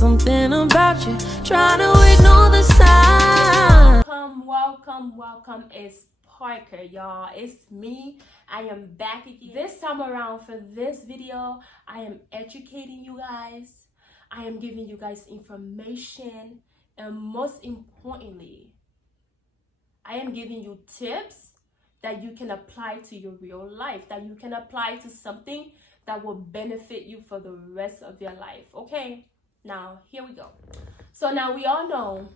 something about you, trying to ignore the sign. Welcome. It's Parker, y'all. It's me. I am back again. This time around for this video, I am educating you guys. I am giving you guys information, and most importantly, I am giving you tips that you can apply to your real life, that you can apply to something that will benefit you for the rest of your life. Okay, now here we go. So now we all know,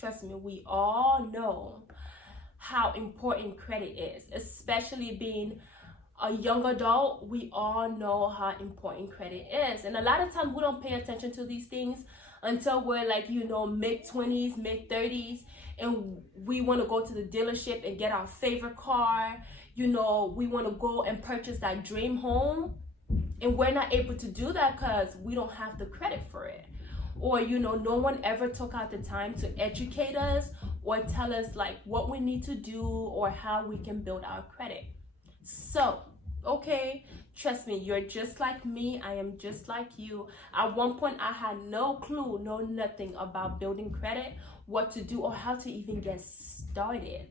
trust me, we all know how important credit is, especially being a young adult. We all know how important credit is, and a lot of times we don't pay attention to these things until we're like, mid-20s, mid-30s, and we want to go to the dealership and get our favorite car. We want to go and purchase that dream home, and we're not able to do that because we don't have the credit for it. Or no one ever took out the time to educate us or tell us like what we need to do or how we can build our credit. So okay, trust me, you're just like me. I am just like you. At one point I had no clue, no nothing about building credit, what to do, or how to even get started.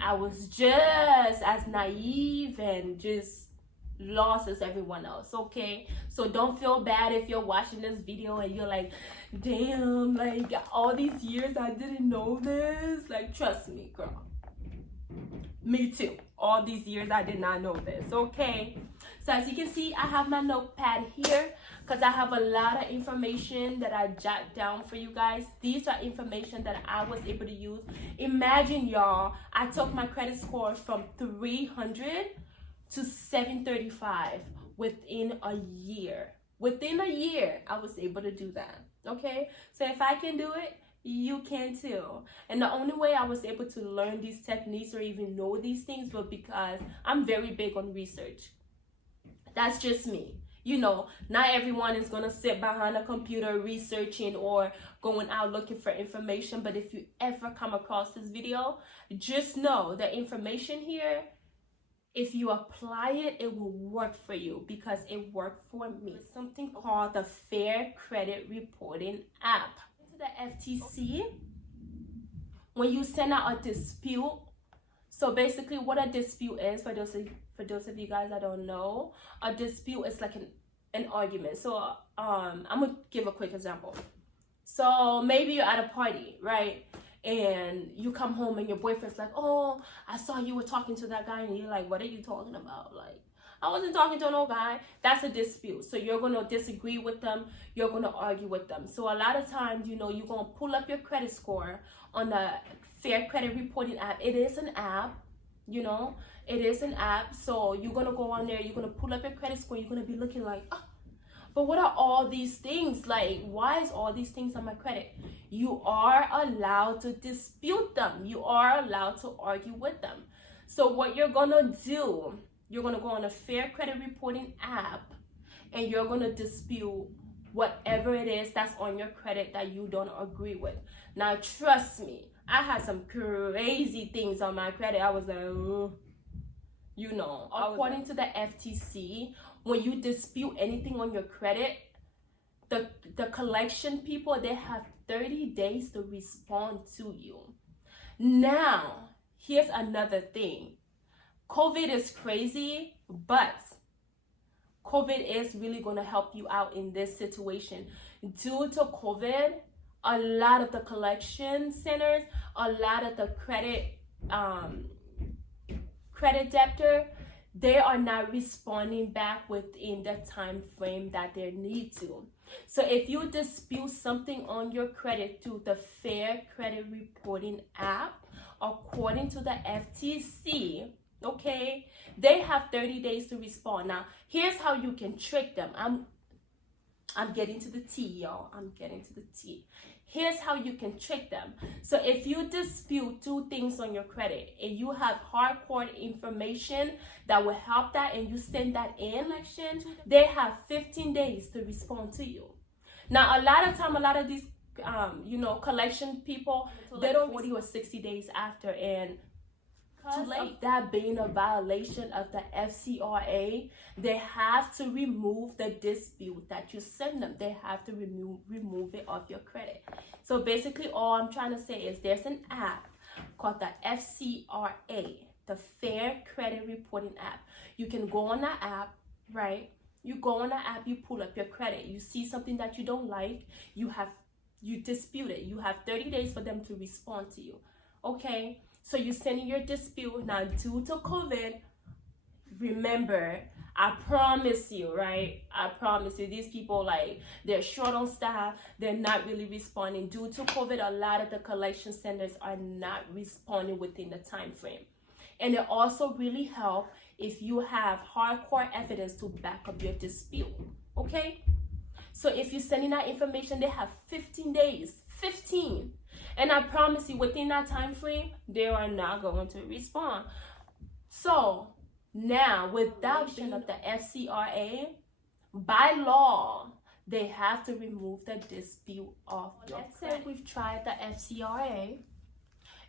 I was just as naive and just lost as everyone else. Okay, so don't feel bad if you're watching this video and you're like, damn, like all these years I didn't know this. Like, trust me, girl, me too. All these years I did not know this. Okay, so as you can see, I have my notepad here because I have a lot of information that I jot down for you guys. These are information that I was able to use. Imagine, y'all, I took my credit score from 300 to 735 within a year. Within a year, I was able to do that. Okay, so if I can do it, you can too. And the only way I was able to learn these techniques or even know these things was because I'm very big on research. That's just me. Not everyone is gonna sit behind a computer researching or going out looking for information. But if you ever come across this video, just know the information here, if you apply it, it will work for you, because it worked for me. Something called the Fair Credit Reporting app. To the FTC, when you send out a dispute. So basically what a dispute is, for those of you guys that don't know, a dispute is like an argument. So I'm gonna give a quick example. So maybe you're at a party, right? And you come home and your boyfriend's like, oh, I saw you were talking to that guy. And you're like, what are you talking about? Like, I wasn't talking to no guy. That's a dispute. So you're going to disagree with them. You're going to argue with them. So a lot of times, you're going to pull up your credit score on the Fair Credit Reporting app. It is an app, it is an app. So you're going to go on there. You're going to pull up your credit score. You're going to be looking like, oh, but what are all these things? Like, why is all these things on my credit? You are allowed to dispute them. You are allowed to argue with them. So what you're going to do, you're going to go on a Fair Credit Reporting app and you're going to dispute whatever it is that's on your credit that you don't agree with. Now, trust me, I had some crazy things on my credit. I was like, oh. According to the FTC, when you dispute anything on your credit, the collection people, they have 30 days to respond to you. Now, here's another thing. COVID is crazy, but COVID is really going to help you out in this situation. Due to COVID, a lot of the collection centers, a lot of the credit debtor, they are not responding back within the time frame that they need to. So if you dispute something on your credit through the Fair Credit Reporting app, according to the FTC, okay, they have 30 days to respond. Now, here's how you can trick them. I'm getting to the tea, y'all. I'm getting to the tea. Here's how you can trick them. So if you dispute two things on your credit and you have hardcore information that will help that, and you send that in, they have 15 days to respond to you. Now, a lot of these, collection people, they don't 40 or 60 days after, and Because of that being a violation of the FCRA, they have to remove the dispute that you send them. They have to remove it off your credit. So basically all I'm trying to say is there's an app called the FCRA, the Fair Credit Reporting app. You can go on that app, right? You go on the app, you pull up your credit. You see something that you don't like, you dispute it. You have 30 days for them to respond to you. Okay? So you send in your dispute. Now, due to COVID, remember, I promise you, right? I promise you, these people, like, they're short on staff. They're not really responding. Due to COVID, a lot of the collection centers are not responding within the time frame. And it also really helps if you have hardcore evidence to back up your dispute, okay? So if you're sending that information, they have 15 days, 15. And I promise you, within that time frame, they are not going to respond. So now, without of the FCRA, by law, they have to remove the dispute off your credit. Let's say we've tried the FCRA,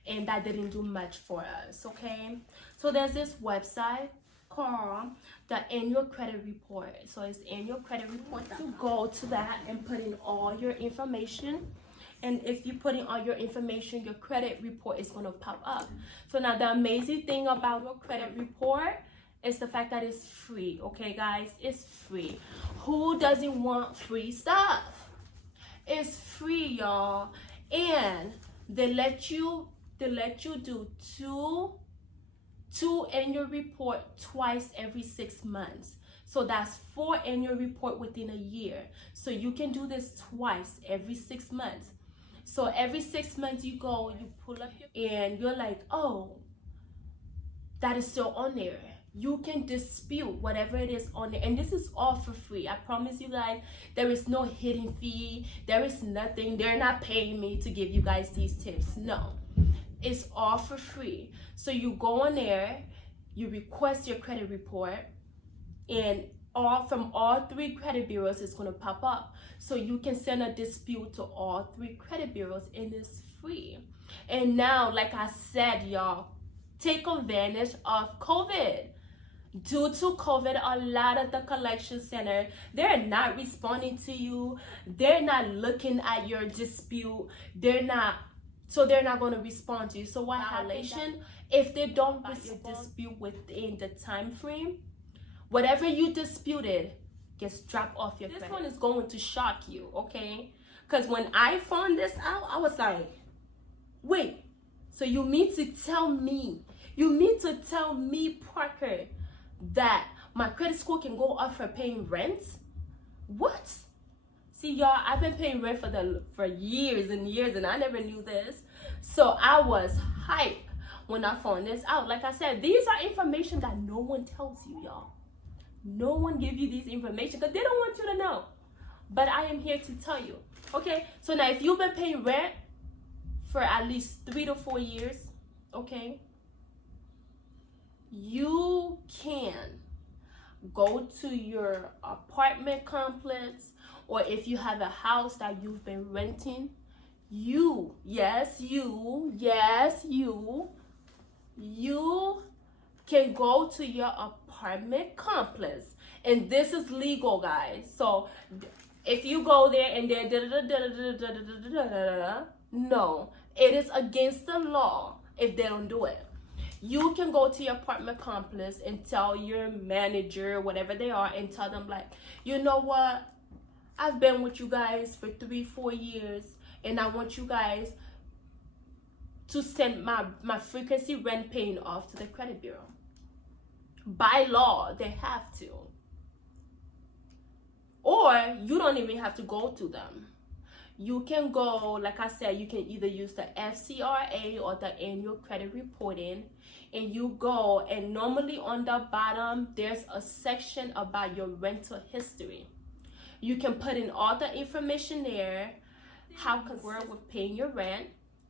and that didn't do much for us, okay? So there's this website called the Annual Credit Report. So it's Annual Credit Report. You go to that and put in all your information. And if you put in all your information, your credit report is going to pop up. So now the amazing thing about your credit report is the fact that it's free, okay, guys? It's free. Who doesn't want free stuff? It's free, y'all. And they let you do two annual report twice every 6 months. So that's 4 annual report within a year. So you can do this twice every 6 months. So every 6 months you go, you pull up and you're like, oh, that is still on there. You can dispute whatever it is on there. And this is all for free. I promise you guys, there is no hidden fee. There is nothing. They're not paying me to give you guys these tips. No. It's all for free. So you go on there, you request your credit report, and from all 3 credit bureaus is going to pop up. So you can send a dispute to all 3 credit bureaus, and it's free. And now, like I said, y'all, take advantage of COVID. Due to COVID, a lot of the collection center, they're not responding to you. They're not looking at your dispute. They're not going to respond to you. So what violation? If they don't dispute within the time frame, whatever you disputed gets dropped off your credit. This one is going to shock you, okay? Because when I found this out, I was like, wait, so you mean to tell me, Parker, that my credit score can go up for paying rent? What? See, y'all, I've been paying rent for years and years, and I never knew this. So I was hyped when I found this out. Like I said, these are information that no one tells you, y'all. No one gives you these information because they don't want you to know. But I am here to tell you. Okay? So now if you've been paying rent for at least 3 to 4 years, okay, you can go to your apartment complex, or if you have a house that you've been renting, you can go to your apartment complex, and this is legal, guys. So if you go there and they're no, it is against the law if they don't do it. You can go to your apartment complex and tell your manager, whatever they are, and tell them like, you know what, I've been with you guys for 3-4 years, and I want you guys to send my frequency rent paying off to the credit bureau. By law, they have to. Or you don't even have to go to them. You can go, like I said, you can either use the FCRA or the Annual Credit Reporting, and you go, and normally on the bottom there's a section about your rental history. You can put in all the information there, how concerned with paying your rent,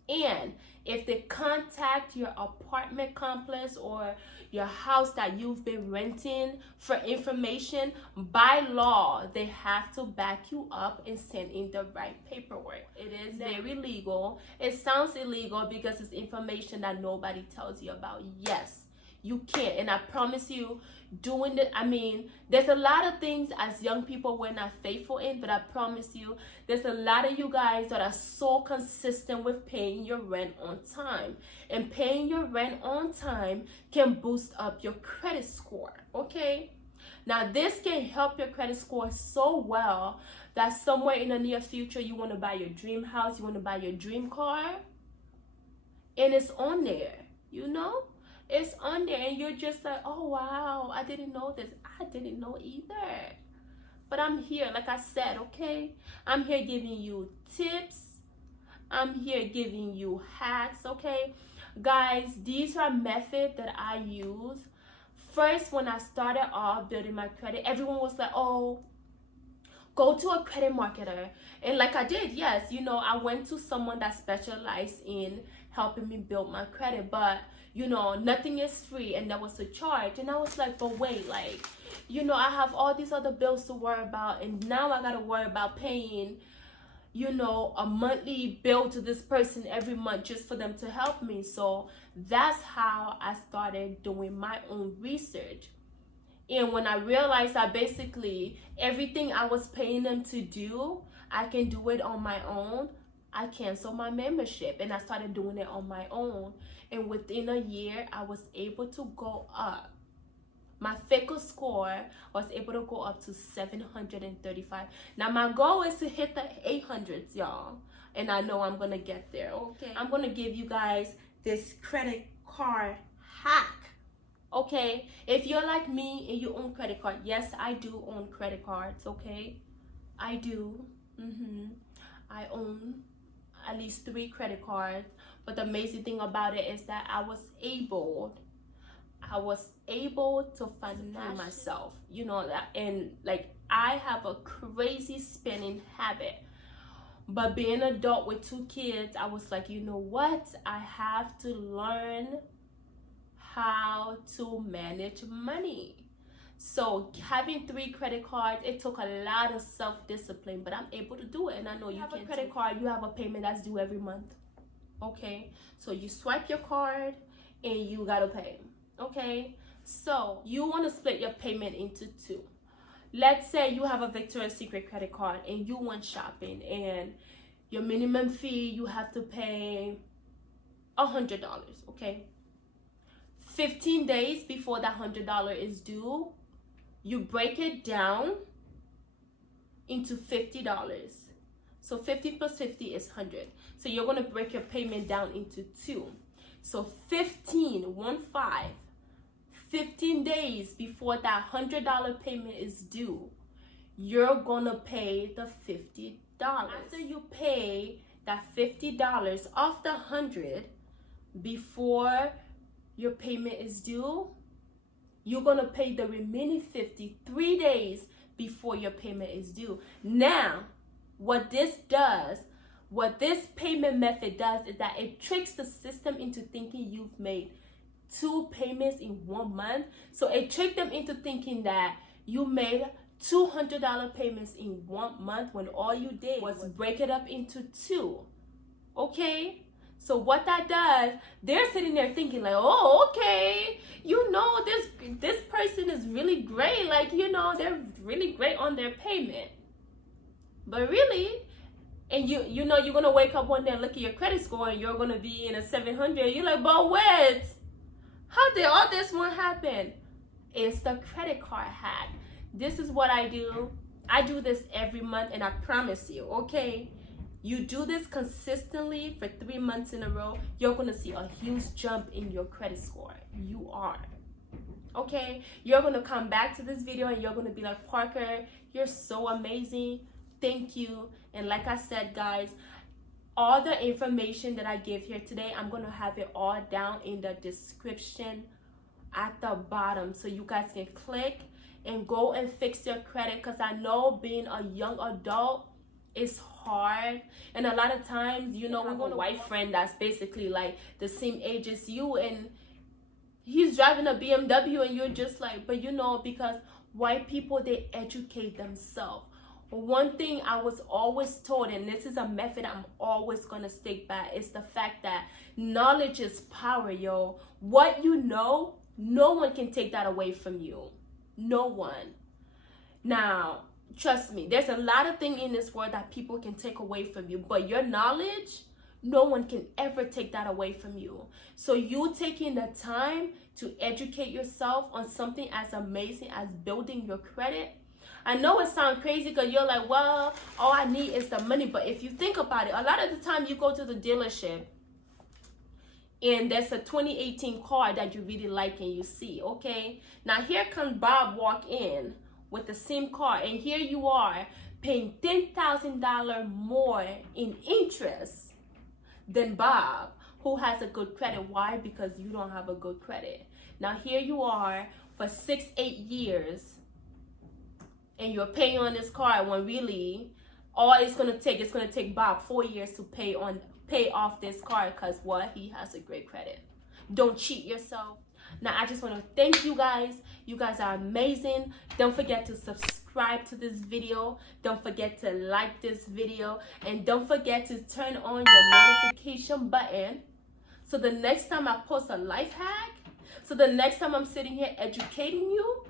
And if they contact your apartment complex or your house that you've been renting for information, by law, they have to back you up and send in the right paperwork. It is very legal. It sounds illegal because it's information that nobody tells you about. Yes, you can. And I promise you, doing it, there's a lot of things as young people we're not faithful in, but I promise you, there's a lot of you guys that are so consistent with paying your rent on time. And paying your rent on time can boost up your credit score, okay? Now, this can help your credit score so well that somewhere in the near future, you want to buy your dream house, you want to buy your dream car, and it's on there, you know? It's on there, and you're just like, oh wow, I didn't know this. I didn't know either. But I'm here, like I said, okay? I'm here giving you tips. I'm here giving you hacks, okay? Guys, these are methods that I use. First, when I started off building my credit, everyone was like, oh, go to a credit marketer. And like I did, yes, you know, I went to someone that specialized in helping me build my credit, but you know, nothing is free, and there was a charge. And I was like, but wait, like, you know, I have all these other bills to worry about, and now I gotta worry about paying, you know, a monthly bill to this person every month just for them to help me. So that's how I started doing my own research. And when I realized that basically everything I was paying them to do, I can do it on my own, I canceled my membership and I started doing it on my own. And within a year, I was able to go up. My FICO score was able to go up to 735. Now, my goal is to hit the 800s, y'all. And I know I'm going to get there, okay? I'm going to give you guys this credit card hack, okay? If you're like me and you own credit card, yes, I do own credit cards, okay? I do. I own at least 3 credit cards. But the amazing thing about it is that I was able to finance myself, you know, that, and like I have a crazy spending habit. But being an adult with 2 kids, I was like, you know what? I have to learn how to manage money. So having 3 credit cards, it took a lot of self-discipline, but I'm able to do it. And I know you have a credit card, you have a payment that's due every month. Okay, so you swipe your card and you gotta pay. Okay, so you want to split your payment into 2. Let's say you have a Victoria's Secret credit card and you went shopping, and your minimum fee, you have to pay $100. Okay, 15 days before that $100 is due, you break it down into $50. So 50 plus 50 is 100. So you're going to break your payment down into 2. So 15 days before that $100 payment is due, you're going to pay the $50. After you pay that $50 off the 100 before your payment is due, you're going to pay the remaining 50 3 days before your payment is due. Now, what this payment method does is that it tricks the system into thinking you've made 2 payments in 1 month. So it tricked them into thinking that you made $200 payments in 1 month when all you did was break it up into 2. Okay? So what that does, they're sitting there thinking like, oh, okay, you know, this person is really great. Like, you know, they're really great on their payment. But really, and you know, you're going to wake up one day and look at your credit score and you're going to be in a 700. You're like, but wait, how did all this one happen? It's the credit card hack. This is what I do. I do this every month, and I promise you, okay, you do this consistently for 3 months in a row, you're going to see a huge jump in your credit score. You are. Okay? You're going to come back to this video and you're going to be like, Parker, you're so amazing. Thank you. And like I said, guys, all the information that I give here today, I'm going to have it all down in the description at the bottom, so you guys can click and go and fix your credit, because I know being a young adult is hard. And a lot of times, you know, we have a white friend that's basically like the same age as you, and he's driving a BMW, and you're just like, but you know, because white people, they educate themselves. One thing I was always told, and this is a method I'm always gonna stick by, is the fact that knowledge is power, yo. What you know, no one can take that away from you. No one. Now, trust me, there's a lot of things in this world that people can take away from you, but your knowledge, no one can ever take that away from you. So you taking the time to educate yourself on something as amazing as building your credit. I know it sounds crazy because you're like, well, all I need is the money. But if you think about it, a lot of the time you go to the dealership and there's a 2018 car that you really like and you see, okay? Now here comes Bob walk in with the same car, and here you are paying $10,000 more in interest than Bob, who has a good credit. Why? Because you don't have a good credit. Now here you are for 6-8 years, and you're paying on this car when really all it's gonna take Bob 4 years to pay off this car, because what? He has a great credit. Don't cheat yourself. Now I just want to thank you guys. You guys are amazing. Don't forget to subscribe to this video. Don't forget to like this video, and don't forget to turn on your notification button, so the next time I post a life hack, so the next time I'm sitting here educating you,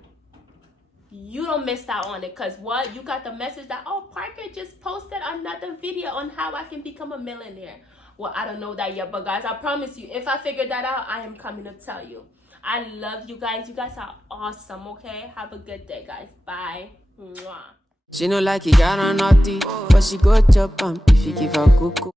you don't miss out on it. Because what? You got the message that, oh, Parker just posted another video on how I can become a millionaire. Well, I don't know that yet, but guys, I promise you, if I figure that out, I am coming to tell you. I love you guys. You guys are awesome, okay? Have a good day, guys. Bye. Mwah. She no like it, got on naughty, but she go chop if you give her cuckoo.